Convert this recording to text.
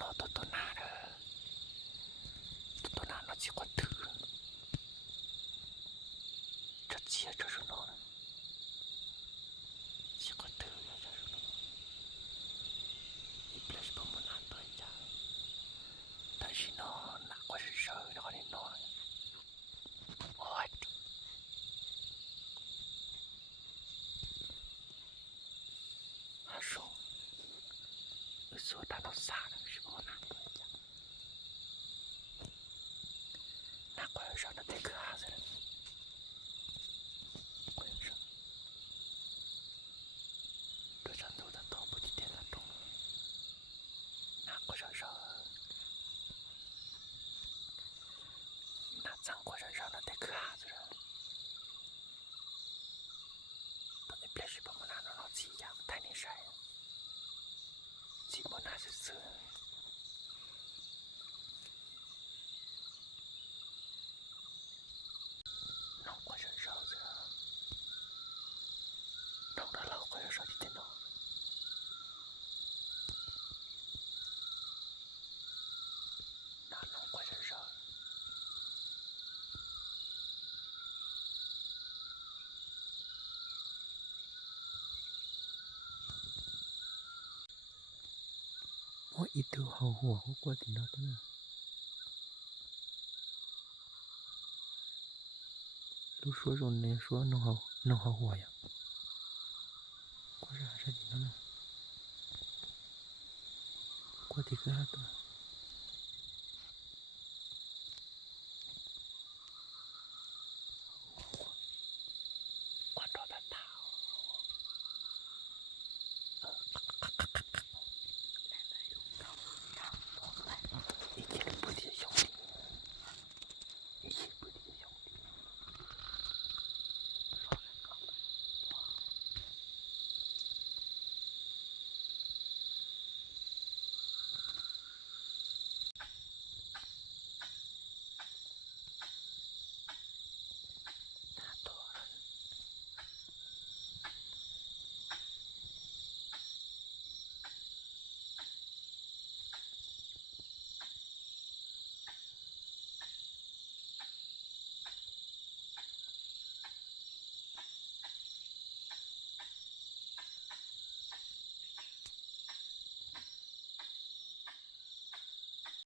nó tốt nà đó tốt nà nó chỉ có thứ rất chia cho nó chỉ có thứ cho nó ít lấy bao nhiêu năm tuổi cha但是呢哪块是手的话你弄ôi他说说他都傻了是不哪块呀哪块上的太可爱了快上这战斗的头部的电脑中哪块上那脏块上的太可爱了都得别是把我拿到老几样太那啥呀基本那是色弄块上子弄到老块上的电脑那弄块上我一头好火好过电脑的呢都说中呢说弄好火呀过啥啥地方呢过的可多